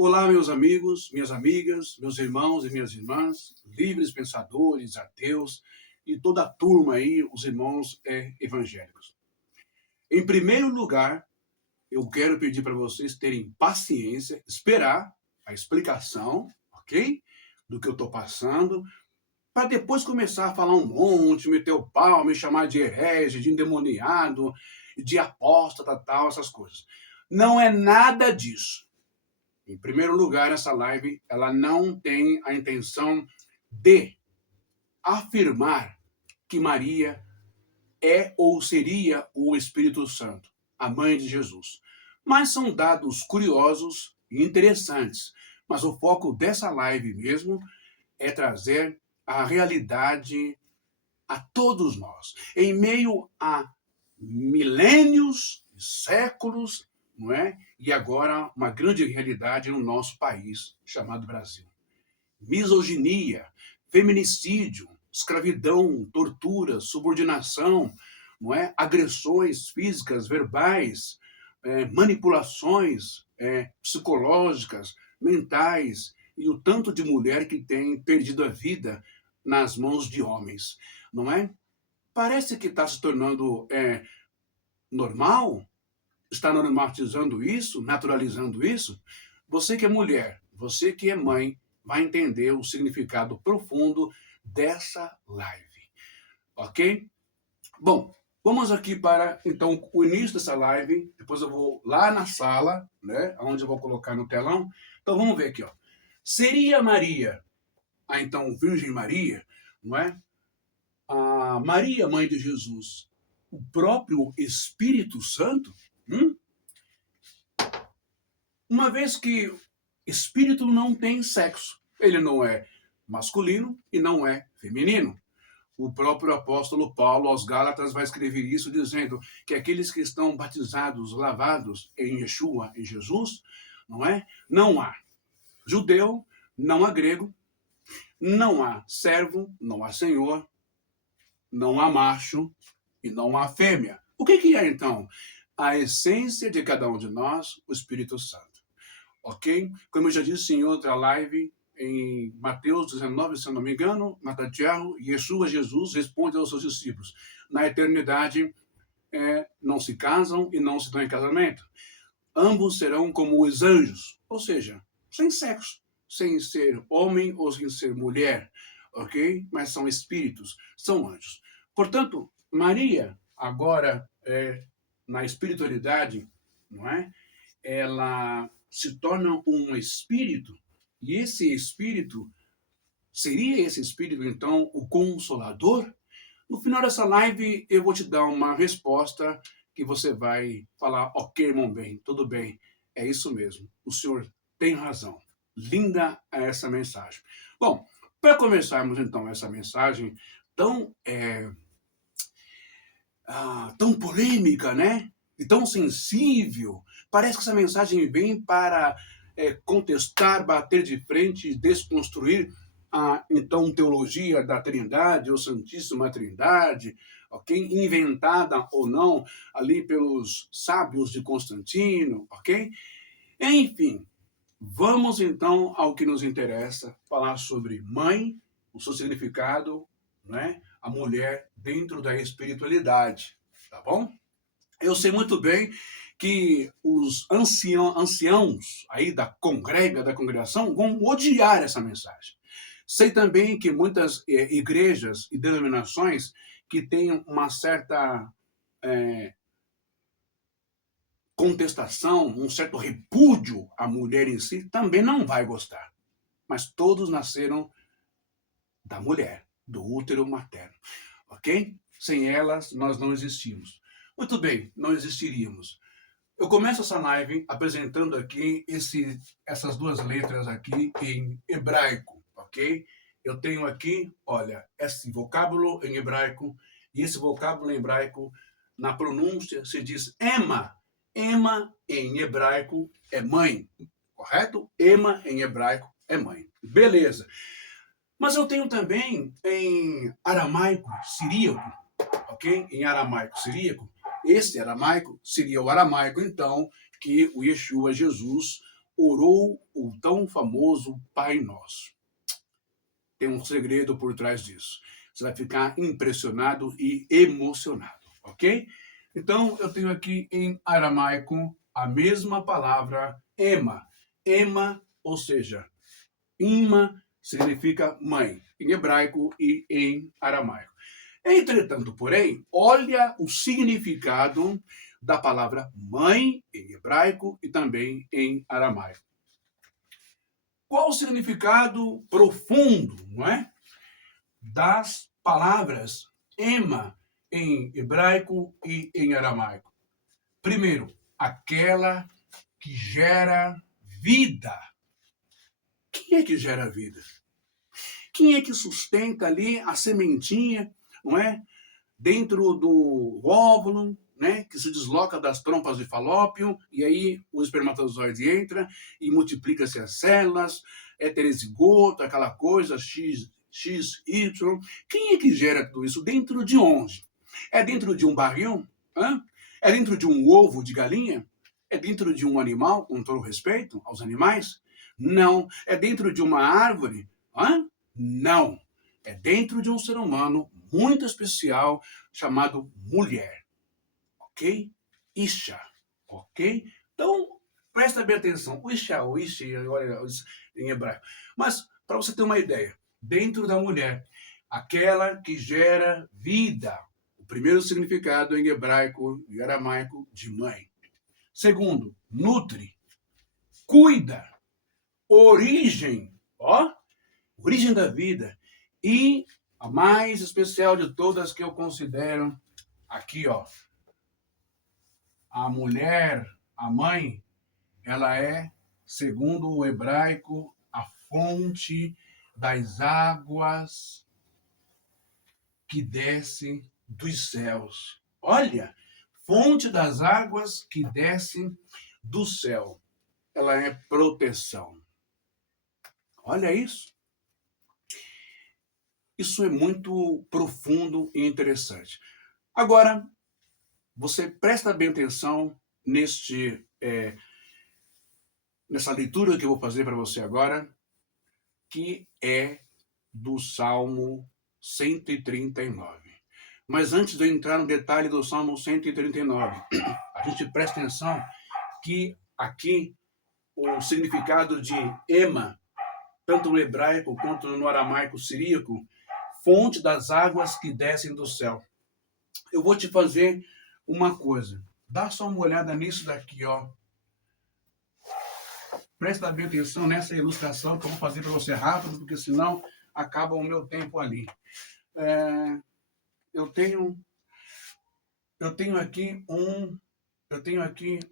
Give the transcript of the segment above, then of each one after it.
Olá, meus amigos, minhas amigas, meus irmãos e minhas irmãs, livres pensadores, ateus e toda a turma aí, os irmãos evangélicos. Em primeiro lugar, eu quero pedir para vocês terem paciência, esperar a explicação, ok? Do que eu estou passando, para depois começar a falar um monte, meter o pau, me chamar de herege, de endemoniado, de apóstata, tal, essas coisas. Não é nada disso. Em primeiro lugar, essa live ela não tem a intenção de afirmar que Maria é ou seria o Espírito Santo, a mãe de Jesus. Mas são dados curiosos e interessantes. Mas o foco dessa live mesmo é trazer a realidade a todos nós. Em meio a milênios, séculos, não é? E agora uma grande realidade no nosso país, chamado Brasil. Misoginia, feminicídio, escravidão, tortura, subordinação, não é? Agressões físicas, verbais, manipulações psicológicas, mentais, e o tanto de mulher que tem perdido a vida nas mãos de homens, não é? Parece que está se tornando normal, está normatizando isso, naturalizando isso. Você que é mulher, você que é mãe, vai entender o significado profundo dessa live, ok? Bom, vamos aqui para, então, o início dessa live. Depois eu vou lá na sala, né, onde eu vou colocar no telão. Então, vamos ver aqui, ó. Seria Maria, então, Virgem Maria, não é? A Maria, mãe de Jesus, o próprio Espírito Santo? Uma vez que espírito não tem sexo, ele não é masculino e não é feminino. O próprio apóstolo Paulo aos Gálatas vai escrever isso dizendo que aqueles que estão batizados, lavados em Yeshua, em Jesus, não é? Não há judeu, não há grego, não há servo, não há senhor, não há macho e não há fêmea. O que é então? A essência de cada um de nós, o Espírito Santo. Ok? Como eu já disse em outra live, em Mateus 19, se eu não me engano, Matatiahu, Yeshua, Jesus, responde aos seus discípulos: na eternidade não se casam e não se dão em casamento. Ambos serão como os anjos, ou seja, sem sexo, sem ser homem ou sem ser mulher, ok? Mas são espíritos, são anjos. Portanto, Maria, agora, na espiritualidade, não é? Ela se torna um espírito, e esse espírito, seria esse espírito, então, o Consolador? No final dessa live, eu vou te dar uma resposta que você vai falar: ok, irmão bem, tudo bem, é isso mesmo, o senhor tem razão. Linda essa mensagem. Bom, para começarmos, então, essa mensagem tão, tão polêmica, né? E tão sensível. Parece que essa mensagem vem para contestar, bater de frente, desconstruir a, então, teologia da Trindade, ou Santíssima Trindade, ok? Inventada ou não ali pelos sábios de Constantino, ok? Enfim, vamos então ao que nos interessa, falar sobre mãe, o seu significado, né? A mulher dentro da espiritualidade, tá bom? Eu sei muito bem que os anciãos aí da congregação, vão odiar essa mensagem. Sei também que muitas igrejas e denominações que têm uma certa contestação, um certo repúdio à mulher em si, também não vai gostar. Mas todos nasceram da mulher, do útero materno, ok? Sem elas, nós não existimos. Muito bem, não existiríamos. Eu começo essa live apresentando aqui essas duas letras aqui em hebraico, ok? Eu tenho aqui, olha, esse vocábulo em hebraico, e esse vocábulo em hebraico, na pronúncia, se diz Ema. Ema em hebraico é mãe, correto? Ema em hebraico é mãe. Beleza. Mas eu tenho também em aramaico siríaco, ok? Em aramaico siríaco. Esse aramaico seria o aramaico, então, que o Yeshua, Jesus, orou o tão famoso Pai Nosso. Tem um segredo por trás disso. Você vai ficar impressionado e emocionado, ok? Então, eu tenho aqui em aramaico a mesma palavra ema. Ema, ou seja, Ima significa mãe, em hebraico e em aramaico. Entretanto, porém, olha o significado da palavra mãe em hebraico e também em aramaico. Qual o significado profundo, não é, das palavras ema em hebraico e em aramaico? Primeiro, aquela que gera vida. Quem é que gera vida? Quem é que sustenta ali a sementinha, não é? Dentro do óvulo, né? Que se desloca das trompas de Falópio, e aí o espermatozoide entra e multiplica-se as células, heterozigoto, aquela coisa, X, Y. Quem é que gera tudo isso? Dentro de onde? É dentro de um barril? Hã? É dentro de um ovo de galinha? É dentro de um animal, com todo respeito aos animais? Não. É dentro de uma árvore? Hã? Não. É dentro de um ser humano muito especial chamado mulher. Ok? Isha. Ok? Então, presta bem atenção. O Isha, olha, em hebraico. Mas, para você ter uma ideia, dentro da mulher, aquela que gera vida. O primeiro significado em hebraico e aramaico de mãe. Segundo, nutre, cuida, origem, ó, origem da vida. E a mais especial de todas que eu considero aqui, ó, a mulher, a mãe, ela é, segundo o hebraico, a fonte das águas que descem dos céus. Olha, fonte das águas que descem do céu. Ela é proteção. Olha isso. Isso é muito profundo e interessante. Agora, você presta bem atenção nessa leitura que eu vou fazer para você agora, que é do Salmo 139. Mas antes de eu entrar no detalhe do Salmo 139, a gente presta atenção que aqui o significado de ema, tanto no hebraico quanto no aramaico siríaco, fonte das águas que descem do céu. Eu vou te fazer uma coisa. Dá só uma olhada nisso daqui, ó. Presta bem atenção nessa ilustração que eu vou fazer para você rápido, porque senão acaba o meu tempo ali. Eu tenho aqui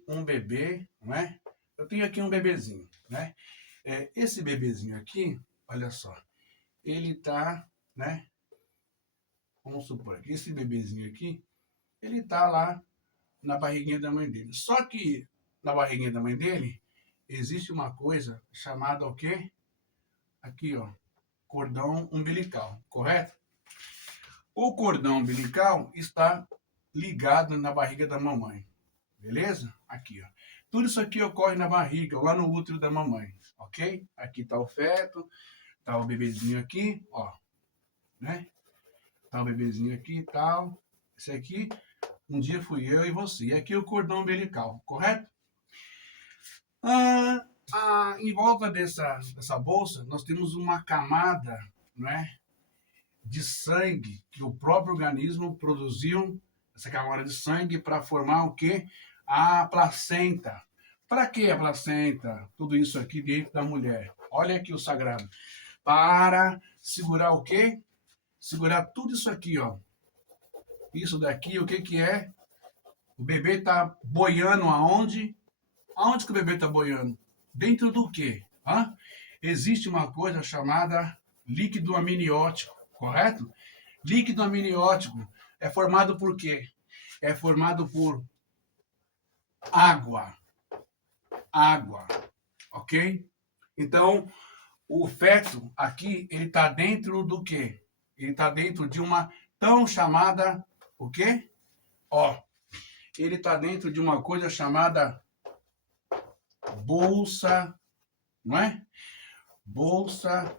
um bebê, não é? Eu tenho aqui um bebezinho, né? Esse bebezinho aqui, olha só, ele tá, né? Vamos supor que esse bebezinho aqui, ele tá lá na barriguinha da mãe dele. Só que na barriguinha da mãe dele existe uma coisa chamada o quê? Aqui, ó, cordão umbilical, correto? O cordão umbilical está ligado na barriga da mamãe, beleza? Aqui, ó. Tudo isso aqui ocorre na barriga, lá no útero da mamãe, ok? Aqui tá o feto, tá o bebezinho aqui, ó, né? Tá o bebezinho aqui e tal. Esse aqui, um dia fui eu e você. E aqui o cordão umbilical, correto? Em volta dessa bolsa, nós temos uma camada, né, de sangue que o próprio organismo produziu, essa camada de sangue, para formar o quê? A placenta. Para que a placenta? Tudo isso aqui dentro da mulher. Olha aqui o sagrado. Para segurar o quê? Segurar tudo isso aqui, ó. Isso daqui, o que que é? O bebê está boiando aonde? Aonde que o bebê está boiando? Dentro do quê? Existe uma coisa chamada líquido amniótico, correto? Líquido amniótico é formado por quê? É formado por água. Água, ok? Então, o feto aqui, ele está dentro do quê? Ele está dentro de uma tão chamada, o quê? Ó, ele está dentro de uma coisa chamada bolsa não é? Bolsa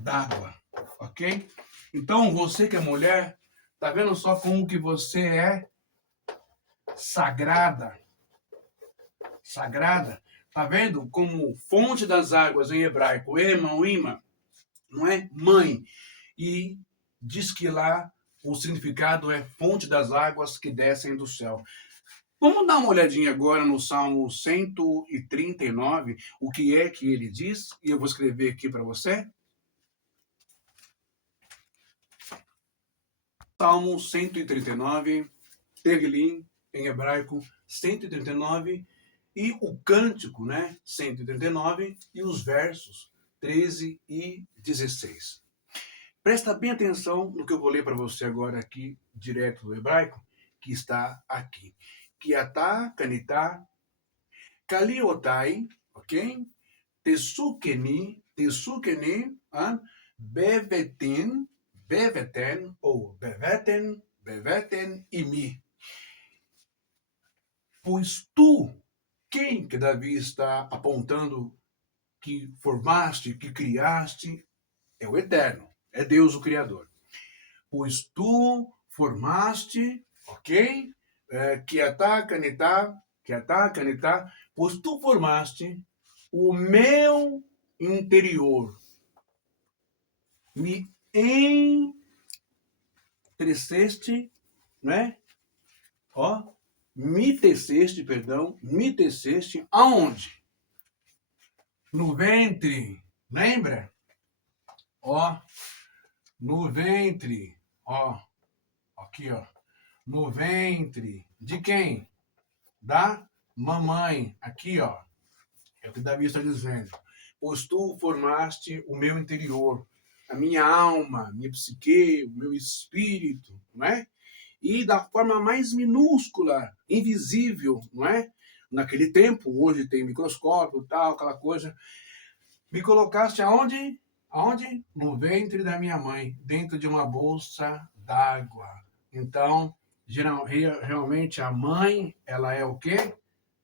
d'água, ok? Então, você que é mulher, tá vendo só como que você é sagrada? Sagrada. Tá vendo como fonte das águas em hebraico, ema, ou ima, não é? Mãe. E diz que lá o significado é fonte das águas que descem do céu. Vamos dar uma olhadinha agora no Salmo 139, o que é que ele diz, e eu vou escrever aqui para você. Salmo 139, Tehilim, em hebraico, 139, e o cântico, né, 139, e os versos 13 e 16. Presta bem atenção no que eu vou ler para você agora aqui, direto do hebraico, que está aqui. Kiatá, kanitá, kaliotai, ok? Tesukeni, beveten, ou beveten imi. Pois tu, quem que Davi está apontando que formaste, que criaste, é o Eterno, é Deus o Criador. Pois tu formaste, ok? Kiatá, kanitá, pois tu formaste o meu interior. Me entreceste, né? Ó, me teceste aonde? No ventre, lembra? Ó, no ventre, ó, aqui, ó, no ventre de quem? Da mamãe, aqui, ó, é o que Davi está dizendo. Pois tu formaste o meu interior, a minha alma, minha psique, o meu espírito, não é? E da forma mais minúscula, invisível, não é? Naquele tempo, hoje tem microscópio, tal, aquela coisa. Me colocaste aonde? Aonde? No ventre da minha mãe, dentro de uma bolsa d'água. Então, realmente a mãe, ela é o quê?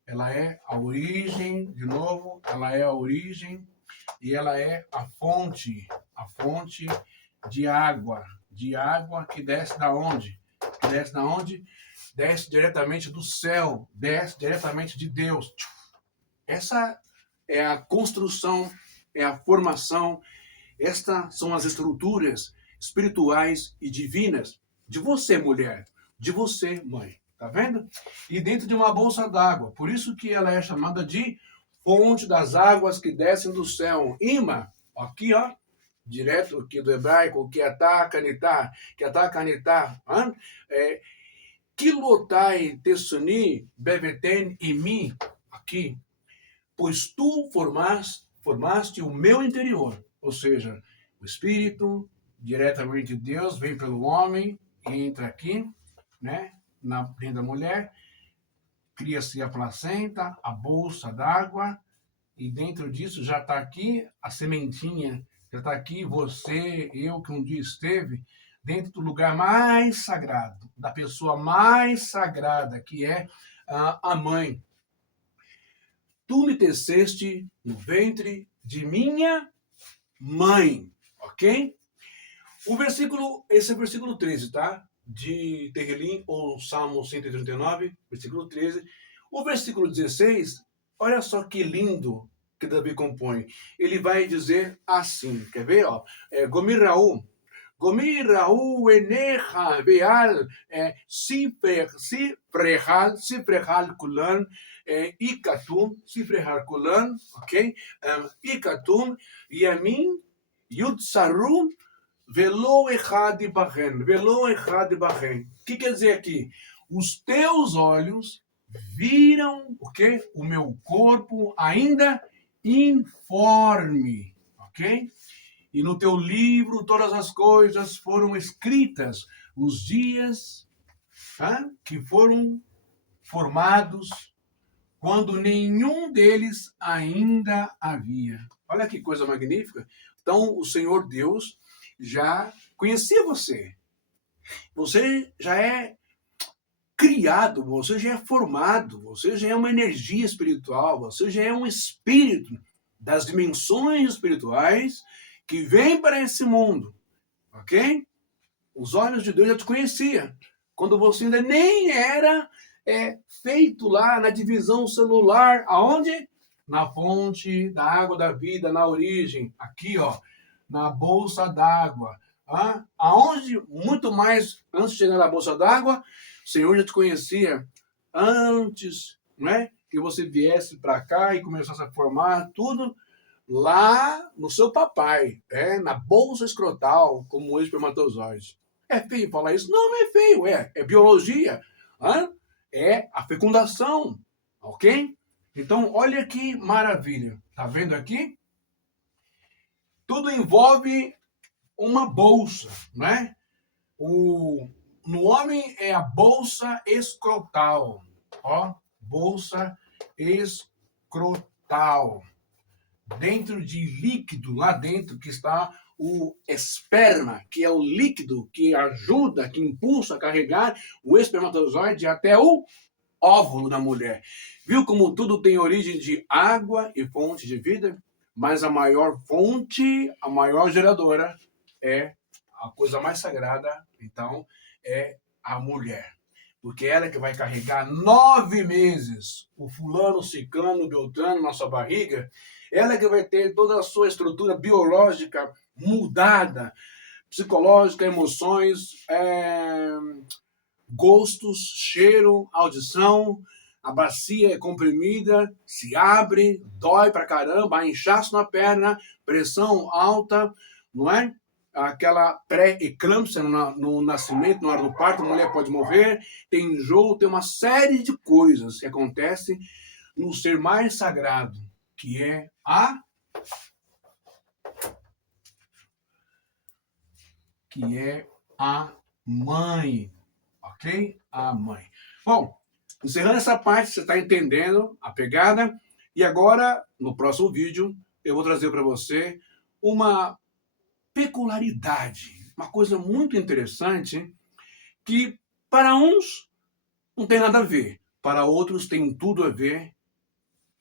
Ela é a origem, de novo, ela é a origem e ela é a fonte de água que desce da onde? Que desce da onde? Desce diretamente do céu, desce diretamente de Deus. Essa é a construção, é a formação, estas são as estruturas espirituais e divinas de você, mulher, de você, mãe. Tá vendo? E dentro de uma bolsa d'água. Por isso que ela é chamada de fonte das águas que descem do céu. Ima, aqui, ó, direto aqui do hebraico, kiatá, kanitá, kilotai, tessuni, beveten, imi, aqui, pois tu formaste o meu interior, ou seja, o Espírito, diretamente de Deus, vem pelo homem, entra aqui, né, dentro da mulher, cria-se a placenta, a bolsa d'água, e dentro disso já está aqui a sementinha, já está aqui você, eu que um dia esteve dentro do lugar mais sagrado, da pessoa mais sagrada, que é a mãe. Tu me teceste no ventre de minha mãe, ok? Esse é o versículo 13, tá? De Tehilim, ou Salmo 139, versículo 13. O versículo 16, olha só que lindo que Davi compõe. Ele vai dizer assim, quer ver? Ó, Gomirraú eneja veal sifrehal kulan sifrehal kulan, ok? Ikatum yamin yutsarum velo echad bachen. O que quer dizer aqui? Os teus olhos viram o quê? O meu corpo ainda informe, ok? E no teu livro todas as coisas foram escritas, os dias que foram formados, quando nenhum deles ainda havia. Olha que coisa magnífica. Então, o Senhor Deus já conhecia você. Você já é criado, você já é formado, você já é uma energia espiritual, você já é um espírito das dimensões espirituais que vem para esse mundo, ok? Os olhos de Deus já te conheciam. Quando você ainda nem era feito lá na divisão celular, aonde? Na fonte da água da vida, na origem, aqui ó, na bolsa d'água. Aonde, muito mais, antes de chegar na bolsa d'água, o Senhor já te conhecia antes, né? Que você viesse para cá e começasse a formar tudo lá no seu papai, na bolsa escrotal, como o espermatozoide. É feio falar isso? Não, não é feio, é biologia, é a fecundação, ok? Então, olha que maravilha, tá vendo aqui? Tudo envolve uma bolsa, né? No homem é a bolsa escrotal, ó, bolsa escrotal. Dentro de líquido, lá dentro que está o esperma, que é o líquido que ajuda, que impulsa a carregar o espermatozoide até o óvulo da mulher. Viu como tudo tem origem de água e fonte de vida? Mas a maior fonte, a maior geradora é a coisa mais sagrada, então, é a mulher. Porque ela é que vai carregar 9 meses o fulano, ciclano, beltrano na sua barriga. Ela é que vai ter toda a sua estrutura biológica mudada, psicológica, emoções, gostos, cheiro, audição. A bacia é comprimida, se abre, dói pra caramba, há inchaço na perna, pressão alta, não é? Aquela pré-eclâmpsia no nascimento, na hora do parto, a mulher pode morrer, tem enjoo, tem uma série de coisas que acontecem no ser mais sagrado, que é a mãe, ok? A mãe. Bom, encerrando essa parte, você está entendendo a pegada, e agora, no próximo vídeo, eu vou trazer para você uma peculiaridade, uma coisa muito interessante que para uns não tem nada a ver, para outros tem tudo a ver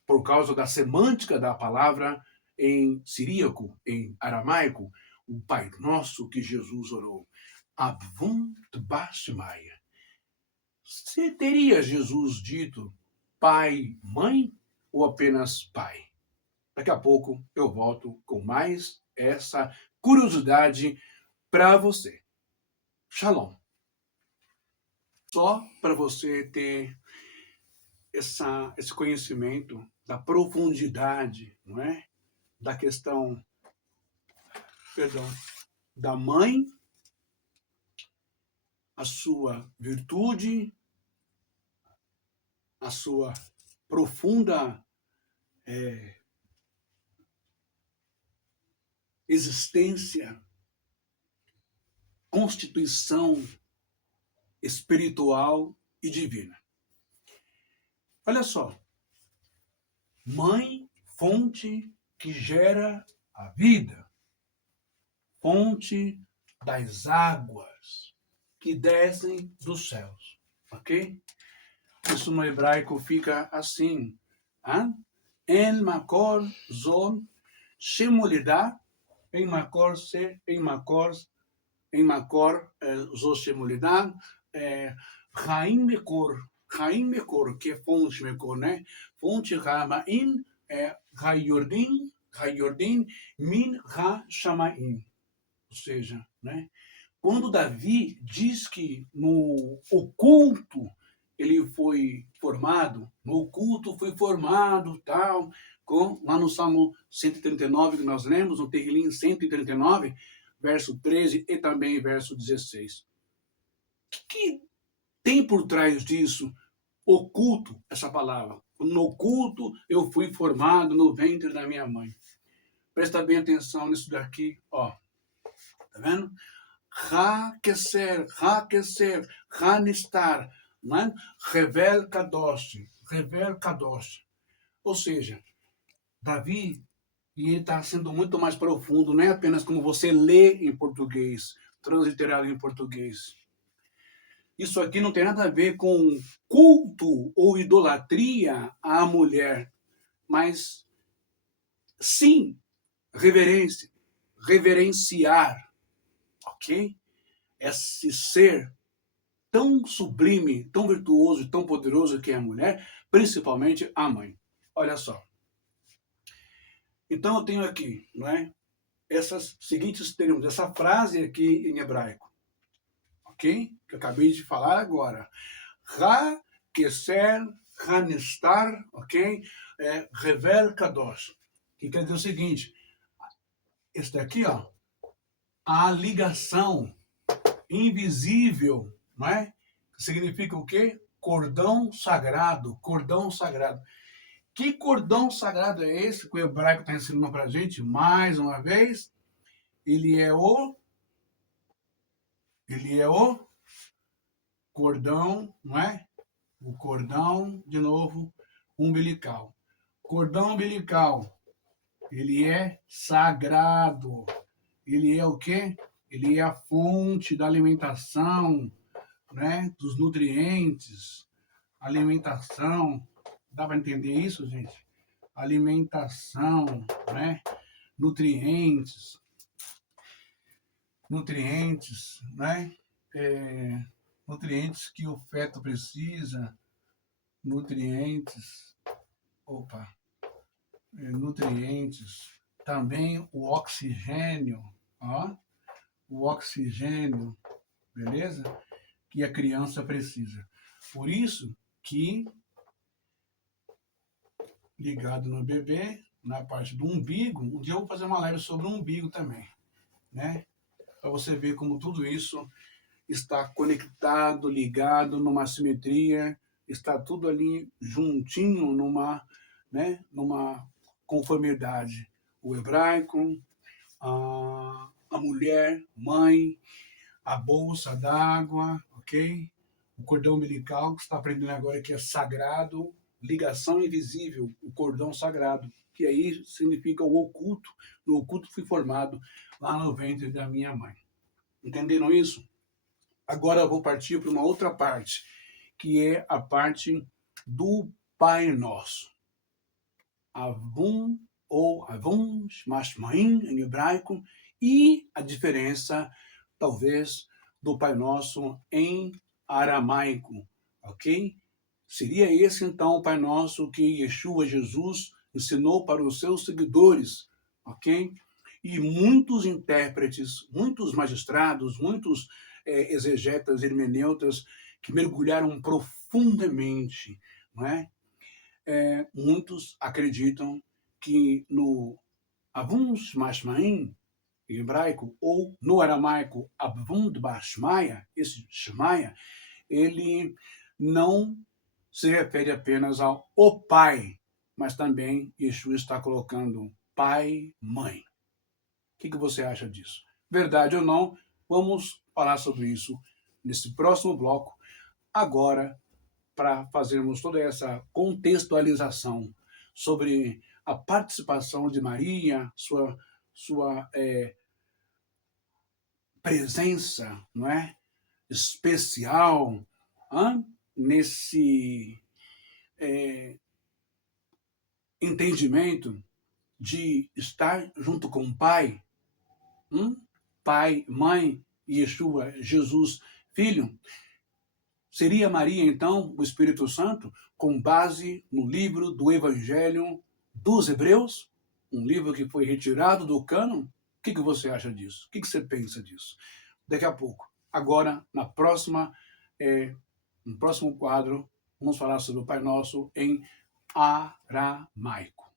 por causa da semântica da palavra em siríaco, em aramaico, o Pai Nosso que Jesus orou. Avunt Bashmaya. Se teria Jesus dito pai, mãe ou apenas pai? Daqui a pouco eu volto com mais essa curiosidade para você. Shalom. Só para você ter esse conhecimento da profundidade, não é? Da questão, perdão, da mãe, a sua virtude, a sua profunda existência, constituição espiritual e divina. Olha só, mãe, fonte que gera a vida, fonte das águas que descem dos céus, ok? Isso no hebraico fica assim, En makor zon shemolidá, em makor zon shemolidá, Raim Mekor, que é fonte Mekor, né? Fonte Ramaim, Rayordim, Min Shamaim. Ou seja, né? Quando Davi diz que no oculto ele foi formado, tal, lá no Salmo 139 que nós lemos, no Terrilim 139, verso 13 e também verso 16. O que tem por trás disso oculto, essa palavra? No oculto eu fui formado no ventre da minha mãe. Presta bem atenção nisso daqui, ó. Tá vendo? Ha-keser, Ha-nistar, né? Revel Kadosh. Ou seja, Davi, e ele está sendo muito mais profundo, não é apenas como você lê em português, transliterado em português. Isso aqui não tem nada a ver com culto ou idolatria à mulher, mas sim reverência, reverenciar, ok? Esse ser tão sublime, tão virtuoso e tão poderoso que é a mulher, principalmente a mãe. Olha só. Então eu tenho aqui, não é? Essas seguintes termos, essa frase aqui em hebraico, ok? Que eu acabei de falar agora. Ha, Keser, Hanestar, ok? Revel Kadosh. Que quer dizer o seguinte, esse daqui, ó, a ligação invisível, não é? Significa o quê? Cordão sagrado, cordão sagrado. Que cordão sagrado é esse que o hebraico está ensinando para a gente? Mais uma vez, ele é o cordão, não é? O cordão, de novo, umbilical. Cordão umbilical, ele é sagrado. Ele é o quê? Ele é a fonte da alimentação, né? Dos nutrientes. Alimentação. Dá para entender isso, gente? Alimentação, né? Nutrientes. Nutrientes, né? Nutrientes que o feto precisa. Nutrientes. Opa. Nutrientes. Também o oxigênio, ó. O oxigênio, beleza? Que a criança precisa. Por isso que, ligado no bebê, na parte do umbigo, um dia eu vou fazer uma live sobre o umbigo também, né? Para você ver como tudo isso está conectado, ligado numa simetria, está tudo ali juntinho numa conformidade. O hebraico, a mulher, mãe, a bolsa d'água, ok? O cordão umbilical, que você está aprendendo agora que é sagrado, ligação invisível, o cordão sagrado, que aí significa o oculto. O oculto foi formado lá no ventre da minha mãe. Entenderam isso? Agora eu vou partir para uma outra parte, que é a parte do Pai Nosso. Avum ou Avum, Shmashmaim em hebraico, e a diferença, talvez, do Pai Nosso em aramaico, ok? Seria esse, então, o Pai Nosso que Yeshua, Jesus, ensinou para os seus seguidores, ok? E muitos intérpretes, muitos magistrados, muitos exegetas, hermeneutas, que mergulharam profundamente, não é? Muitos acreditam que no Avuns Mashmaim, em hebraico, ou no aramaico Avund Bashmaya, esse Shmaya, ele não se refere apenas ao o pai, mas também Yeshua está colocando pai, mãe. O que você acha disso? Verdade ou não? Vamos falar sobre isso nesse próximo bloco, agora, para fazermos toda essa contextualização sobre a participação de Maria, sua presença, não é, especial, nesse entendimento de estar junto com o Pai, Pai, Mãe, Yeshua, Jesus, Filho. Seria Maria, então, o Espírito Santo, com base no livro do Evangelho dos Hebreus, um livro que foi retirado do cânon? O que você acha disso? O que você pensa disso? Daqui a pouco. Agora, no próximo quadro, vamos falar sobre o Pai Nosso em aramaico.